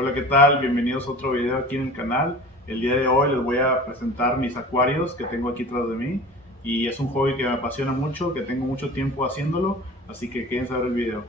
Hola, ¿qué tal? Bienvenidos a otro video aquí en el canal. El día de hoy les voy a presentar mis acuarios que tengo aquí tras de mí. Y es un hobby que me apasiona mucho, que tengo mucho tiempo haciéndolo, así que quédense a ver el video.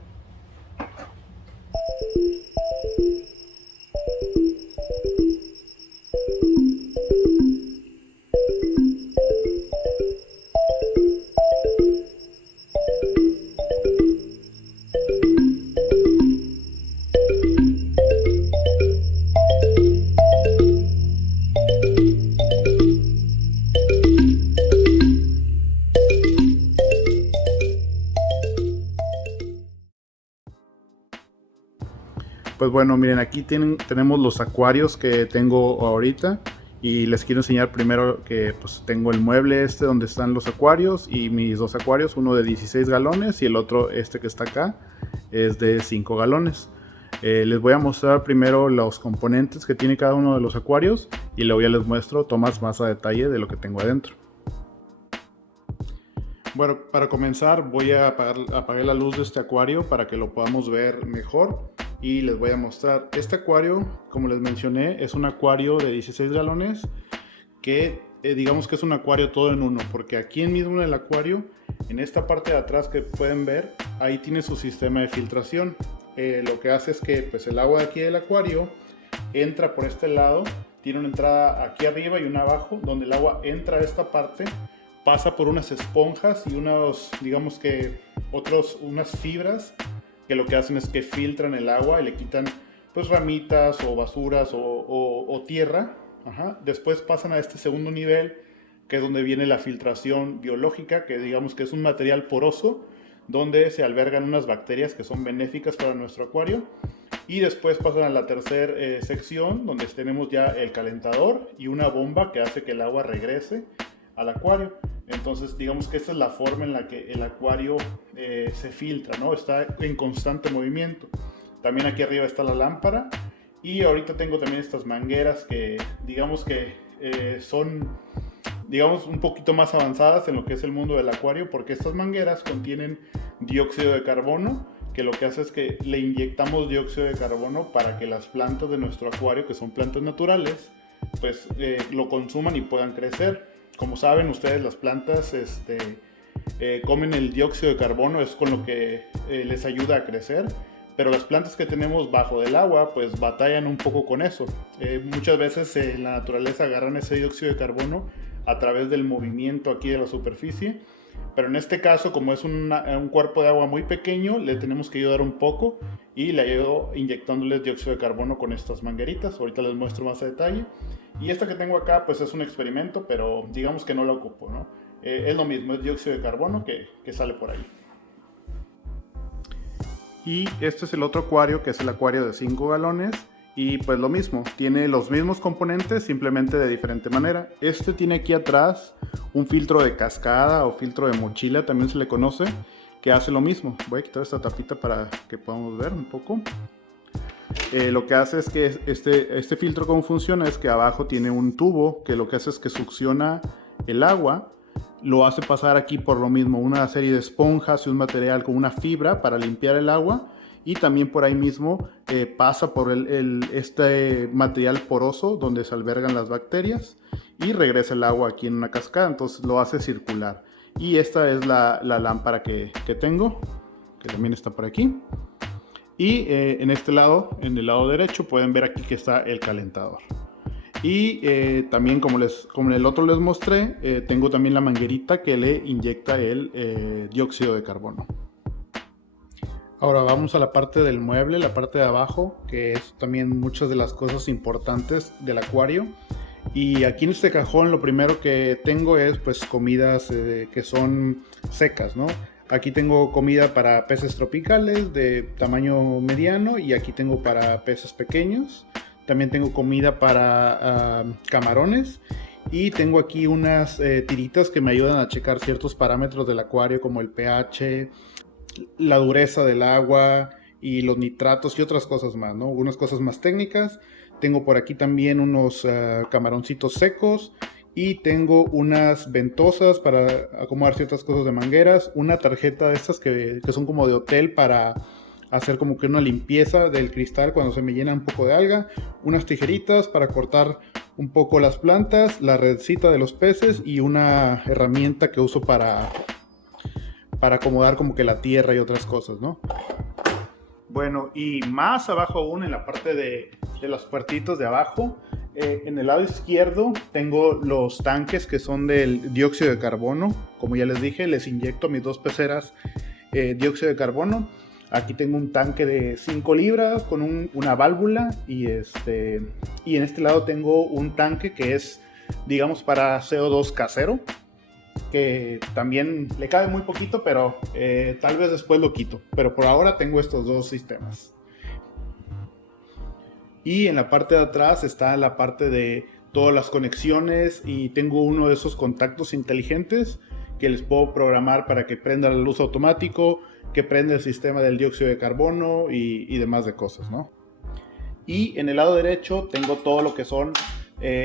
Pues bueno, miren, aquí tenemos los acuarios que tengo ahorita. Y les quiero enseñar primero que pues tengo el mueble este donde están los acuarios y mis dos acuarios, uno de 16 galones y el otro este que está acá es de 5 galones. Les voy a mostrar primero los componentes que tiene cada uno de los acuarios y luego ya les muestro tomas más a detalle de lo que tengo adentro. Bueno, para comenzar voy a apagar la luz de este acuario para que lo podamos ver mejor y les voy a mostrar. Este acuario, como les mencioné, es un acuario de 16 galones que digamos que es un acuario todo en uno, porque aquí mismo en el acuario, en esta parte de atrás que pueden ver, ahí tiene su sistema de filtración. Lo que hace es que pues, el agua de aquí del acuario entra por este lado, tiene una entrada aquí arriba y una abajo, donde el agua entra a esta parte, pasa por unas esponjas y unos, digamos que unas fibras que lo que hacen es que filtran el agua y le quitan pues ramitas o basuras o tierra. Ajá. Después pasan a este segundo nivel, que es donde viene la filtración biológica, que digamos que es un material poroso, donde se albergan unas bacterias que son benéficas para nuestro acuario. Y después pasan a la tercera sección, donde tenemos ya el calentador y una bomba que hace que el agua regrese al acuario. Entonces digamos que esta es la forma en la que el acuario se filtra, ¿no? Está en constante movimiento. También aquí arriba está la lámpara y ahorita tengo también estas mangueras que digamos que son digamos un poquito más avanzadas en lo que es el mundo del acuario, porque estas mangueras contienen dióxido de carbono, que lo que hace es que le inyectamos dióxido de carbono para que las plantas de nuestro acuario, que son plantas naturales, pues lo consuman y puedan crecer. Como saben ustedes, las plantas comen el dióxido de carbono, es con lo que les ayuda a crecer, pero las plantas que tenemos bajo del agua pues batallan un poco con eso. Muchas veces en la naturaleza agarran ese dióxido de carbono a través del movimiento aquí de la superficie, pero en este caso, como es un cuerpo de agua muy pequeño, le tenemos que ayudar un poco y le ayudo inyectándoles dióxido de carbono con estas mangueritas. Ahorita les muestro más a detalle. Y esta que tengo acá pues es un experimento, pero digamos que no la ocupo, ¿no? Es lo mismo, es dióxido de carbono que sale por ahí. Y este es el otro acuario, que es el acuario de 5 galones. Y pues lo mismo, tiene los mismos componentes, simplemente de diferente manera. Este tiene aquí atrás un filtro de cascada o filtro de mochila, también se le conoce, que hace lo mismo. Voy a quitar esta tapita para que podamos ver un poco. Lo que hace es que este filtro, cómo funciona, es que abajo tiene un tubo que lo que hace es que succiona el agua, lo hace pasar aquí por lo mismo, una serie de esponjas y un material con una fibra para limpiar el agua, y también por ahí mismo pasa por este material poroso donde se albergan las bacterias y regresa el agua aquí en una cascada, entonces lo hace circular. Y esta es la lámpara que tengo, que también está por aquí. Y en este lado, en el lado derecho, pueden ver aquí que está el calentador. Y también como en el otro les mostré, tengo también la manguerita que le inyecta el dióxido de carbono. Ahora vamos a la parte del mueble, la parte de abajo, que es también muchas de las cosas importantes del acuario. Y aquí en este cajón lo primero que tengo es pues comidas que son secas, ¿no? Aquí tengo comida para peces tropicales de tamaño mediano y aquí tengo para peces pequeños. También tengo comida para camarones y tengo aquí unas tiritas que me ayudan a checar ciertos parámetros del acuario como el pH, la dureza del agua y los nitratos y otras cosas más, ¿no? Unas cosas más técnicas. Tengo por aquí también unos camaroncitos secos y tengo unas ventosas para acomodar ciertas cosas de mangueras, una tarjeta de estas que son como de hotel para hacer como que una limpieza del cristal cuando se me llena un poco de alga, unas tijeritas para cortar un poco las plantas, la redcita de los peces y una herramienta que uso para acomodar como que la tierra y otras cosas, ¿no? Bueno, y más abajo aún, en la parte de los puertitos de abajo, en el lado izquierdo tengo los tanques que son del dióxido de carbono. Como ya les dije, les inyecto a mis 2 peceras dióxido de carbono. Aquí tengo un tanque de 5 libras con una válvula y en este lado tengo un tanque que es, digamos, para CO2 casero, que también le cabe muy poquito, pero tal vez después lo quito. Pero por ahora tengo estos 2 sistemas. Y en la parte de atrás está la parte de todas las conexiones y tengo uno de esos contactos inteligentes que les puedo programar para que prenda la luz automático, que prenda el sistema del dióxido de carbono y demás de cosas, ¿no? Y en el lado derecho tengo todo lo que son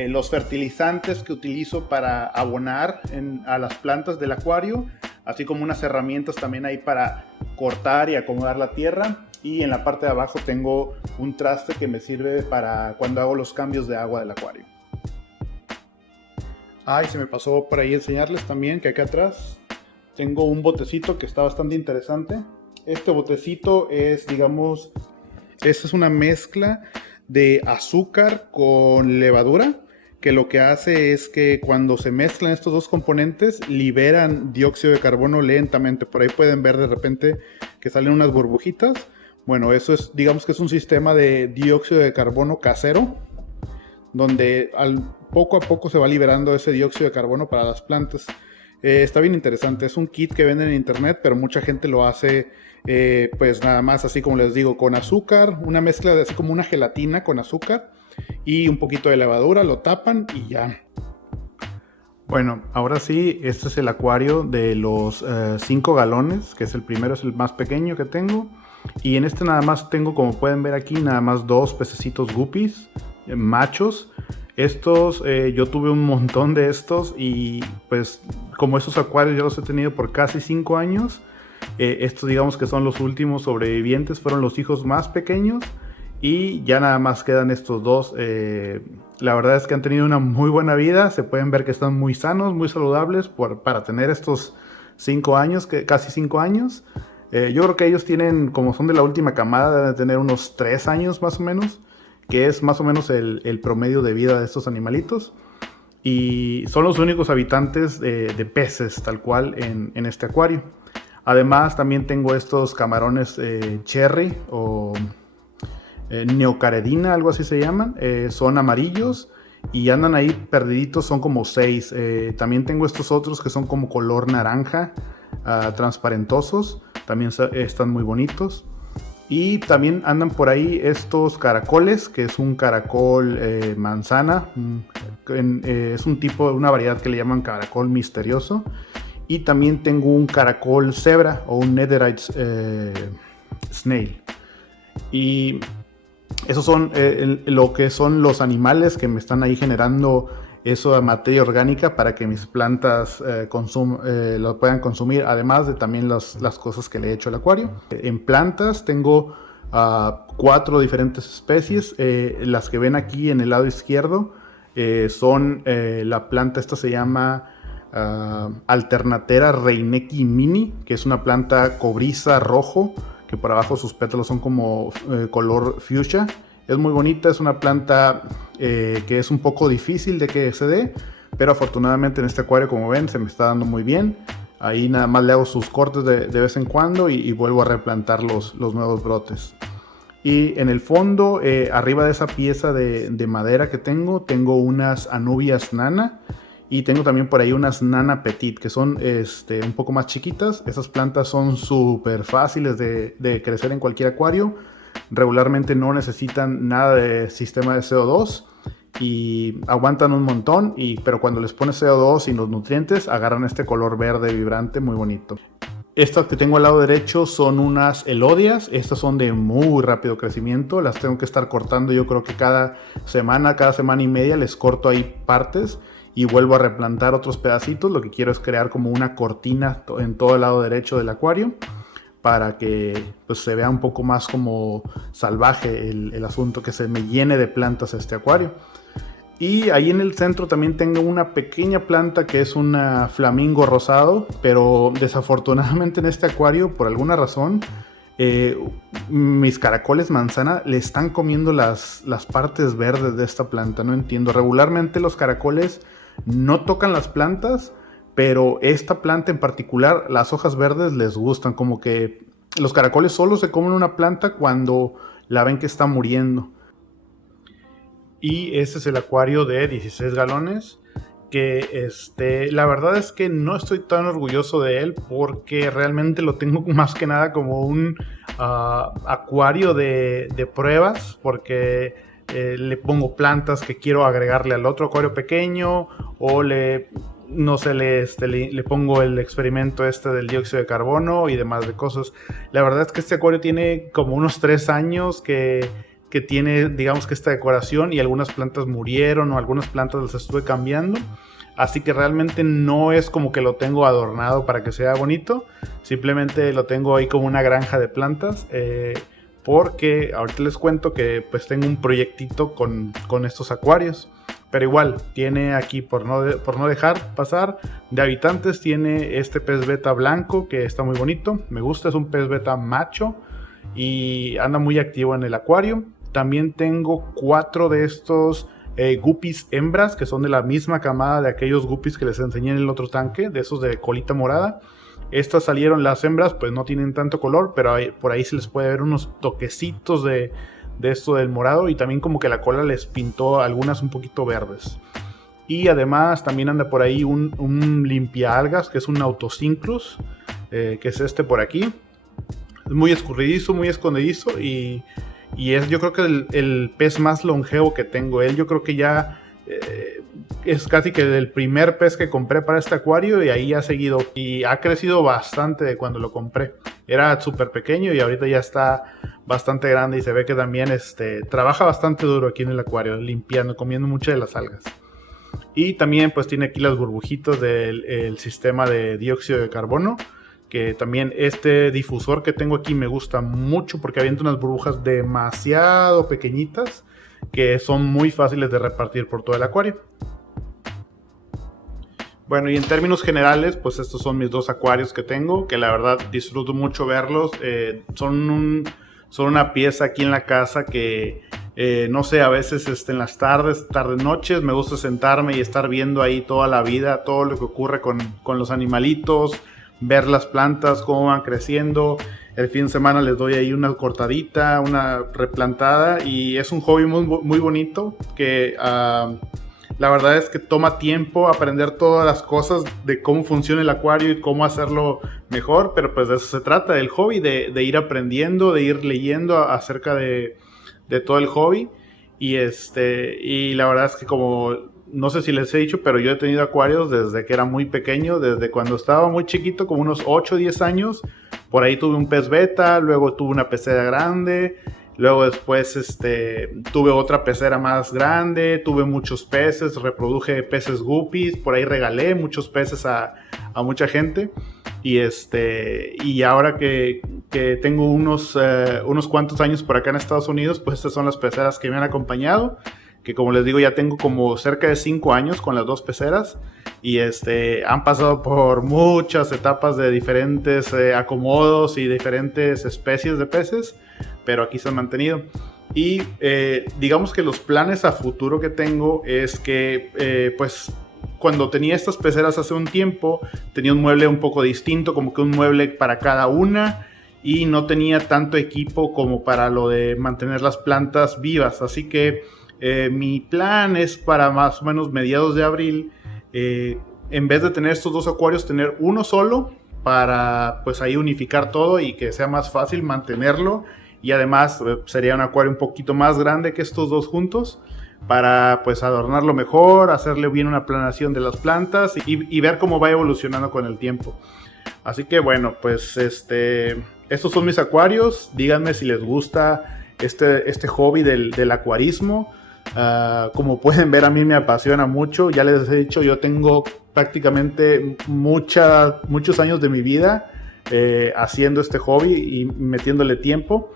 los fertilizantes que utilizo para abonar a las plantas del acuario, así como unas herramientas también ahí para cortar y acomodar la tierra. Y en la parte de abajo tengo un traste que me sirve para cuando hago los cambios de agua del acuario. Y se me pasó por ahí enseñarles también que acá atrás tengo un botecito que está bastante interesante. Este botecito es, digamos, esta es una mezcla de azúcar con levadura, que lo que hace es que cuando se mezclan estos 2 componentes liberan dióxido de carbono lentamente. Por ahí pueden ver de repente que salen unas burbujitas. Bueno, eso es, digamos que es un sistema de dióxido de carbono casero, donde poco a poco se va liberando ese dióxido de carbono para las plantas. Está bien interesante, es un kit que venden en internet, pero mucha gente lo hace pues nada más así como les digo, con azúcar, una mezcla de así como una gelatina con azúcar y un poquito de levadura, lo tapan y ya. Bueno, ahora sí, este es el acuario de los 5 galones, que es el primero, es el más pequeño que tengo. Y en este nada más tengo, como pueden ver aquí, nada más 2 pececitos guppies, machos. Estos, yo tuve un montón de estos y pues como esos acuarios yo los he tenido por casi 5 años. Estos digamos que son los últimos sobrevivientes, fueron los hijos más pequeños y ya nada más quedan estos 2. La verdad es que han tenido una muy buena vida, se pueden ver que están muy sanos, muy saludables para tener estos 5 años, casi 5 años. Yo creo que ellos tienen, como son de la última camada, deben tener unos 3 años más o menos, que es más o menos el promedio de vida de estos animalitos. Y son los únicos habitantes de peces, tal cual, en este acuario. Además, también tengo estos camarones cherry o neocaredina, algo así se llaman. Son amarillos y andan ahí perdiditos, son como 6. También tengo estos otros que son como color naranja, transparentosos. También están muy bonitos. Y también andan por ahí estos caracoles, que es un caracol manzana. Es un tipo, una variedad que le llaman caracol misterioso. Y también tengo un caracol cebra o un netherite snail. Y esos son lo que son los animales que me están ahí generando eso de materia orgánica para que mis plantas lo puedan consumir, además de también las cosas que le he hecho al acuario. En plantas tengo 4 diferentes especies. Las que ven aquí en el lado izquierdo son la planta, esta se llama Alternatera Reineki Mini, que es una planta cobriza rojo, que por abajo sus pétalos son como color fuchsia. Es muy bonita, es una planta que es un poco difícil de que se dé, pero afortunadamente en este acuario, como ven, se me está dando muy bien. Ahí nada más le hago sus cortes de vez en cuando y vuelvo a replantar los nuevos brotes. Y en el fondo, arriba de esa pieza de madera que tengo unas anubias nana. Y tengo también por ahí unas nana petit, que son un poco más chiquitas. Esas plantas son súper fáciles de crecer en cualquier acuario. Regularmente no necesitan nada de sistema de CO2 y aguantan un montón, pero cuando les pones CO2 y los nutrientes agarran este color verde vibrante muy bonito. Estas que tengo al lado derecho son unas elodias. Estas son de muy rápido crecimiento, las tengo que estar cortando yo creo que cada semana y media les corto ahí partes y vuelvo a replantar otros pedacitos. Lo que quiero es crear como una cortina en todo el lado derecho del acuario. para que pues, se vea un poco más como salvaje el asunto, que se me llene de plantas este acuario. Y ahí en el centro también tengo una pequeña planta que es un flamingo rosado, pero desafortunadamente en este acuario, por alguna razón, mis caracoles manzana le están comiendo las partes verdes de esta planta. No entiendo. Regularmente los caracoles no tocan las plantas, pero esta planta en particular, las hojas verdes les gustan. Como que los caracoles solo se comen una planta cuando la ven que está muriendo. Y este es el acuario de 16 galones. Que la verdad es que no estoy tan orgulloso de él, porque realmente lo tengo más que nada como un acuario de pruebas, porque le pongo plantas que quiero agregarle al otro acuario pequeño, o no sé, le pongo el experimento del dióxido de carbono y demás de cosas. La verdad es que este acuario tiene como unos 3 años que tiene, digamos que esta decoración, y algunas plantas murieron o algunas plantas las estuve cambiando, así que realmente no es como que lo tengo adornado para que sea bonito, simplemente lo tengo ahí como una granja de plantas, porque ahorita les cuento que pues tengo un proyectito con estos acuarios. Pero igual, tiene aquí, por no dejar pasar, de habitantes, tiene este pez beta blanco que está muy bonito, me gusta, es un pez beta macho y anda muy activo en el acuario. También tengo 4 de estos guppies hembras, que son de la misma camada de aquellos guppies que les enseñé en el otro tanque, de esos de colita morada. Estas salieron, las hembras pues no tienen tanto color, pero por ahí se les puede ver unos toquecitos de esto del morado, y también como que la cola les pintó algunas un poquito verdes. Y además también anda por ahí un limpiaalgas, que es un autosyncrus, que es este por aquí. Es muy escurridizo, muy escondedizo, y es, yo creo que el pez más longevo que tengo. Él yo creo que ya es casi que el primer pez que compré para este acuario, y ahí ha seguido y ha crecido bastante de cuando lo compré. Era súper pequeño y ahorita ya está bastante grande, y se ve que también trabaja bastante duro aquí en el acuario, limpiando, comiendo muchas de las algas. Y también pues tiene aquí las burbujitas del sistema de dióxido de carbono, que también este difusor que tengo aquí me gusta mucho, porque avienta unas burbujas demasiado pequeñitas que son muy fáciles de repartir por todo el acuario. Bueno, y en términos generales, pues estos son mis 2 acuarios que tengo, que la verdad disfruto mucho verlos. Son una pieza aquí en la casa que, no sé, a veces en las tardes, noches, me gusta sentarme y estar viendo ahí toda la vida, todo lo que ocurre con los animalitos, ver las plantas, cómo van creciendo. El fin de semana les doy ahí una cortadita, una replantada, y es un hobby muy, muy bonito que... la verdad es que toma tiempo aprender todas las cosas de cómo funciona el acuario y cómo hacerlo mejor, pero pues de eso se trata, del hobby, de ir aprendiendo, de ir leyendo acerca de todo el hobby. Y la verdad es que, como no sé si les he dicho, pero yo he tenido acuarios desde que era muy pequeño, desde cuando estaba muy chiquito, como unos 8 o 10 años. Por ahí tuve un pez beta, luego tuve una pecera grande. Luego después tuve otra pecera más grande, tuve muchos peces, reproduje peces guppies, por ahí regalé muchos peces a mucha gente. Y ahora que tengo unos cuantos años por acá en Estados Unidos, pues estas son las peceras que me han acompañado, que como les digo ya tengo como cerca de 5 años con las 2 peceras, y han pasado por muchas etapas de diferentes acomodos y diferentes especies de peces, pero aquí se han mantenido. Y digamos que los planes a futuro que tengo es que pues cuando tenía estas peceras hace un tiempo, tenía un mueble un poco distinto, como que un mueble para cada una, y no tenía tanto equipo como para lo de mantener las plantas vivas. Así que mi plan es para más o menos mediados de abril, en vez de tener estos 2 acuarios, tener uno solo, para pues ahí unificar todo y que sea más fácil mantenerlo. Y además sería un acuario un poquito más grande que estos 2 juntos, para pues adornarlo mejor, hacerle bien una planeación de las plantas y ver cómo va evolucionando con el tiempo. Así que bueno, pues estos son mis acuarios. Díganme si les gusta este hobby del acuarismo. Como pueden ver, a mí me apasiona mucho. Ya les he dicho, yo tengo prácticamente muchos años de mi vida haciendo este hobby y metiéndole tiempo.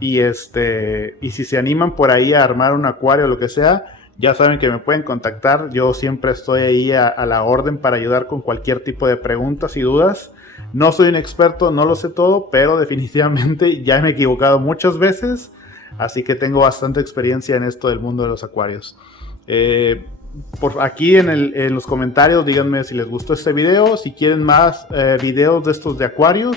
Y si se animan por ahí a armar un acuario o lo que sea, ya saben que me pueden contactar. Yo siempre estoy ahí a la orden para ayudar con cualquier tipo de preguntas y dudas. No soy un experto, no lo sé todo, pero definitivamente ya me he equivocado muchas veces. Así que tengo bastante experiencia en esto del mundo de los acuarios. Por aquí en los comentarios díganme si les gustó este video, si quieren más videos de estos de acuarios.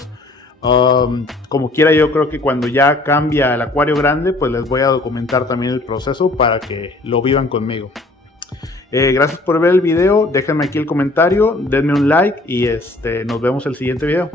Como quiera, yo creo que cuando ya cambia el acuario grande, pues les voy a documentar también el proceso para que lo vivan conmigo. Gracias por ver el video, déjenme aquí el comentario, denme un like y nos vemos en el siguiente video.